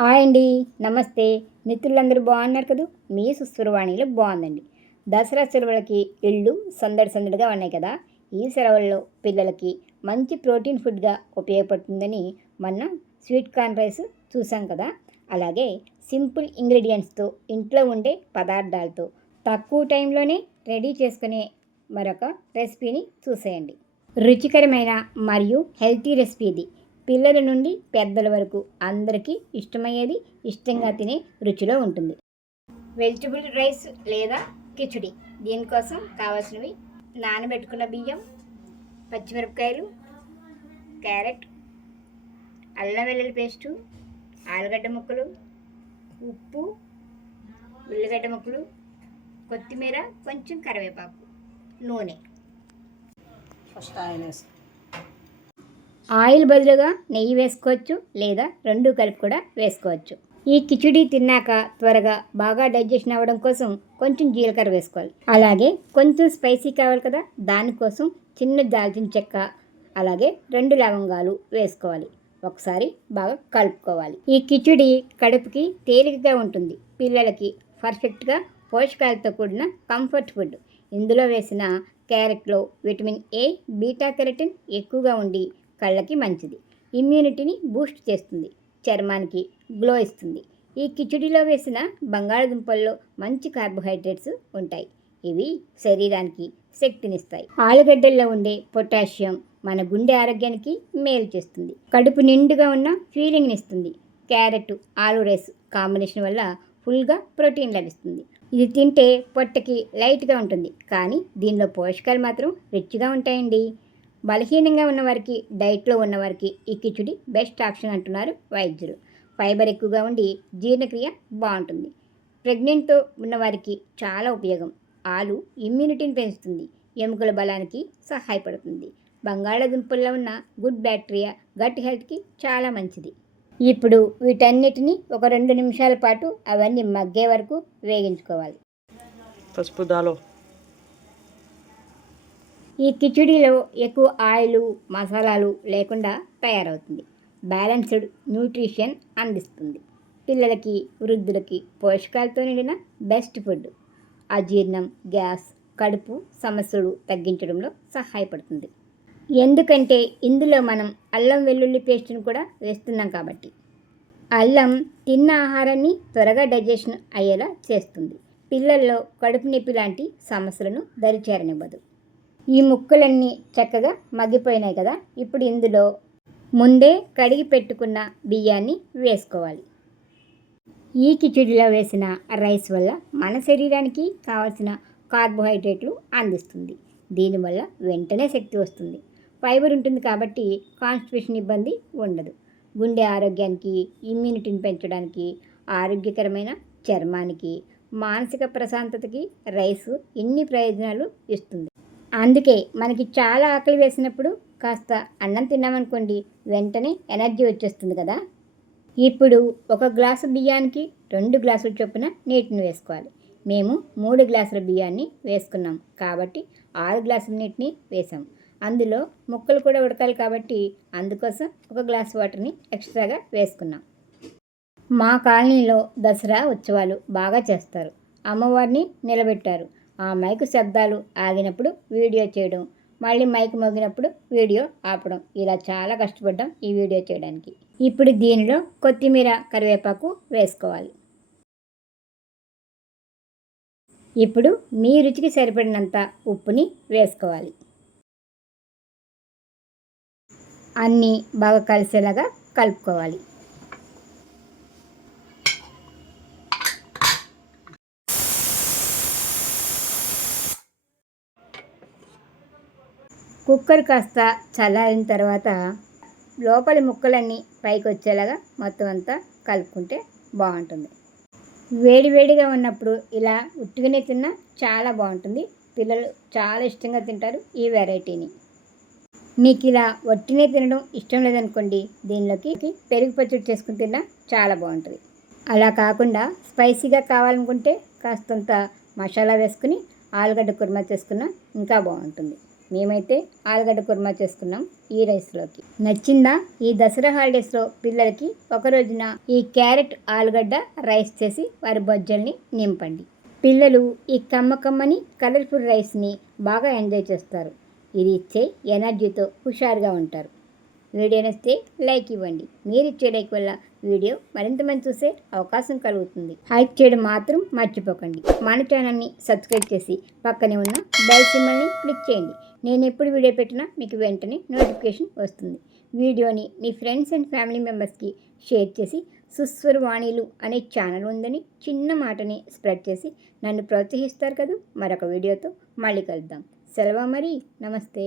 Hi అండి. నమస్తే. మిత్రులందరూ బాగున్నారు కదా? మీ సుస్వరవాణిలో బాగుందండి. దసరా సెలవులకి ఇళ్ళు సందడి సందడిగా ఉన్నాయి కదా? ఈ సెలవుల్లో పిల్లలకి మంచి ప్రోటీన్ ఫుడ్గా ఉపయోగపడుతుందని మొన్న స్వీట్ కార్న్ రైస్ చూసాం కదా? అలాగే సింపుల్ ఇంగ్రీడియంట్స్తో ఇంట్లో ఉండే పదార్థాలతో తక్కువ టైంలోనే రెడీ చేసుకునే మరొక రెసిపీని చూసేయండి. రుచికరమైన మరియు హెల్తీ రెసిపీ ఇది. పిల్లల నుండి పెద్దల వరకు అందరికీ ఇష్టమయ్యేది ఇష్టంగా తినే రుచిలో ఉంటుంది. వెజిటబుల్ రైస్ లేదా కిచిడి. దీనికోసం కావాల్సినవి నానబెట్టుకున్న బియ్యం పచ్చిమిరపకాయలు క్యారెట్ అల్లం వెల్లుల్లి పేస్టు ఆలుగడ్డ ముక్కలు ఉప్పు ఉల్లిగడ్డ ముక్కలు కొత్తిమీర కొంచెం కరివేపాకు నూనె. ఫస్ట్ వేసి ఆయిల్ బదులుగా నెయ్యి వేసుకోవచ్చు లేదా రెండు కలిపి కూడా వేసుకోవచ్చు. ఈ కిచిడి తిన్నాక త్వరగా బాగా డైజెషన్ అవ్వడం కోసం కొంచెం జీలకర్ర వేసుకోవాలి. అలాగే కొంచెం స్పైసీ కావాలి కదా దానికోసం చిన్న దాల్చిన చెక్క అలాగే రెండు లవంగాలు వేసుకోవాలి. ఒకసారి బాగా కలుపుకోవాలి. ఈ కిచిడి కడుపుకి తేలికగా ఉంటుంది. పిల్లలకి పర్ఫెక్ట్గా పోషకాలతో కూడిన కంఫర్ట్ ఫుడ్. ఇందులో వేసిన క్యారెట్లో విటమిన్ ఏ బీటా కెరటిన్ ఎక్కువగా ఉండి కళ్ళకి మంచిది. ఇమ్యూనిటీని బూస్ట్ చేస్తుంది. చర్మానికి గ్లో ఇస్తుంది. ఈ కిచిడిలో వేసిన బంగాళదుంపల్లో మంచి కార్బోహైడ్రేట్స్ ఉంటాయి. ఇవి శరీరానికి శక్తినిస్తాయి. ఆలుగడ్డల్లో ఉండే పొటాషియం మన గుండె ఆరోగ్యానికి మేలు చేస్తుంది. కడుపు నిండుగా ఉన్న ఫీలింగ్ని ఇస్తుంది. క్యారెట్ ఆలు రైస్ కాంబినేషన్ వల్ల ఫుల్గా ప్రోటీన్ లభిస్తుంది. ఇది తింటే పొట్టకి లైట్గా ఉంటుంది. కానీ దీనిలో పోషకాలు మాత్రం రిచ్గా ఉంటాయండి. బలహీనంగా ఉన్నవారికి డైట్లో ఉన్నవారికి ఈ కిచుడి బెస్ట్ ఆప్షన్ అంటున్నారు వైద్యులు. ఫైబర్ ఎక్కువగా ఉండి జీర్ణక్రియ బాగుంటుంది. ప్రెగ్నెంట్తో ఉన్నవారికి చాలా ఉపయోగం. ఆలు ఇమ్యూనిటీని పెంచుతుంది. ఎముకల బలానికి సహాయపడుతుంది. బంగాళాదుంపల్లో ఉన్న గుడ్ బ్యాక్టీరియా గట్ హెల్త్కి చాలా మంచిది. ఇప్పుడు వీటన్నిటిని ఒక రెండు నిమిషాల పాటు అవన్నీ మగ్గే వరకు వేగించుకోవాలి. పసుపు దాలో ఈ కిచిడిలో ఎక్కువ ఆయిల్ మసాలాలు లేకుండా తయారవుతుంది. బ్యాలెన్స్డ్ న్యూట్రిషన్ అందిస్తుంది. పిల్లలకి వృద్ధులకి పోషకాలతో నిండిన బెస్ట్ ఫుడ్. అజీర్ణం గ్యాస్ కడుపు సమస్యలు తగ్గించడంలో సహాయపడుతుంది. ఎందుకంటే ఇందులో మనం అల్లం వెల్లుల్లి పేస్ట్ని కూడా వేస్తున్నాం కాబట్టి. అల్లం తిన్న ఆహారాన్ని త్వరగా డైజెషన్ అయ్యేలా చేస్తుంది. పిల్లల్లో కడుపు నొప్పి లాంటి సమస్యలను దరిచేరనివ్వదు. ఈ ముక్కలన్నీ చక్కగా మగ్గిపోయినాయి కదా. ఇప్పుడు ఇందులో ముందే కడిగి పెట్టుకున్న బియ్యాన్ని వేసుకోవాలి. ఈ కిచిడిలో వేసిన రైస్ వల్ల మన శరీరానికి కావలసిన కార్బోహైడ్రేట్లు అందిస్తుంది. దీనివల్ల వెంటనే శక్తి వస్తుంది. ఫైబర్ ఉంటుంది కాబట్టి కాన్స్టిపేషన్ ఇబ్బంది ఉండదు. గుండె ఆరోగ్యానికి ఇమ్యూనిటీని పెంచడానికి ఆరోగ్యకరమైన చర్మానికి మానసిక ప్రశాంతతకి రైస్ ఇన్ని ప్రయోజనాలు ఇస్తుంది? అందుకే మనకి చాలా ఆకలి వేసినప్పుడు కాస్త అన్నం తిన్నామనుకోండి వెంటనే ఎనర్జీ వచ్చేస్తుంది కదా. ఇప్పుడు ఒక గ్లాసు బియ్యానికి రెండు గ్లాసుల చొప్పున నీటిని వేసుకోవాలి. మేము మూడు గ్లాసుల బియ్యాన్ని వేసుకున్నాం కాబట్టి ఆరు గ్లాసుల నీటిని వేసాం. అందులో ముక్కలు కూడా ఉడకాలి కాబట్టి అందుకోసం ఒక గ్లాస్ వాటర్ని ఎక్స్ట్రాగా వేసుకున్నాం. మా కాలనీలో దసరా ఉత్సవాలు బాగా చేస్తారు. అమ్మవారిని నిలబెట్టారు. ఆ మైకు శబ్దాలు ఆగినప్పుడు వీడియో చేయడం మళ్ళీ మైక్ మోగినప్పుడు వీడియో ఆపడం. ఇలా చాలా కష్టపడ్డాం ఈ వీడియో చేయడానికి. ఇప్పుడు దీనిలో కొత్తిమీర కరివేపాకు వేసుకోవాలి. ఇప్పుడు మీ రుచికి సరిపడినంత ఉప్పుని వేసుకోవాలి. అన్నీ బాగా కలిసేలాగా కలుపుకోవాలి. కుక్కర్ కాస్త చల్లారిన తర్వాత లోపలి ముక్కలన్నీ పైకి వచ్చేలాగా మొత్తం అంతా కలుపుకుంటే బాగుంటుంది. వేడివేడిగా ఉన్నప్పుడు ఇలా ఉట్టుగానే తిన్నా చాలా బాగుంటుంది. పిల్లలు చాలా ఇష్టంగా తింటారు ఈ వెరైటీని. మీకు ఇలా వట్టినే తినడం ఇష్టం లేదనుకోండి దీనిలోకి పెరుగు పచ్చడి చేసుకుని తిన్నా చాలా బాగుంటుంది. అలా కాకుండా స్పైసీగా కావాలనుకుంటే కాస్తంత మసాలా వేసుకుని ఆలుగడ్డ కుర్మా చేసుకున్నా ఇంకా బాగుంటుంది. మేమైతే ఆలుగడ్డ కుర్మా చేసుకున్నాం ఈ రైస్లోకి నచ్చిందా? ఈ దసరా హాలిడేస్లో పిల్లలకి ఒక రోజున ఈ క్యారెట్ ఆలుగడ్డ రైస్ చేసి వారి బొజ్జల్ని నింపండి. పిల్లలు ఈ కమ్మ కమ్మని కలర్ఫుల్ రైస్ని బాగా ఎంజాయ్ చేస్తారు. ఇది ఇచ్చే ఎనర్జీతో హుషారుగా ఉంటారు. వీడియో నచ్చితే లైక్ ఇవ్వండి. మీరు ఇచ్చే లైక్ వల్ల వీడియో మరింత మంది చూసే అవకాశం కలుగుతుంది. హైక్ చేయడం మాత్రం మర్చిపోకండి. మన ఛానల్ని సబ్స్క్రైబ్ చేసి పక్కనే ఉన్న బెల్ సింబల్ని క్లిక్ చేయండి. నేను ఎప్పుడు వీడియో పెట్టినా మీకు వెంటనే నోటిఫికేషన్ వస్తుంది. వీడియోని మీ ఫ్రెండ్స్ అండ్ ఫ్యామిలీ మెంబర్స్కి షేర్ చేసి సుస్వర వాణిలు అనే ఛానల్ ఉందని చిన్న మాటని స్ప్రెడ్ చేసి నన్ను ప్రోత్సహిస్తారు కదా? మరొక వీడియోతో మళ్ళీ కలుద్దాం. సెలవు మరి నమస్తే.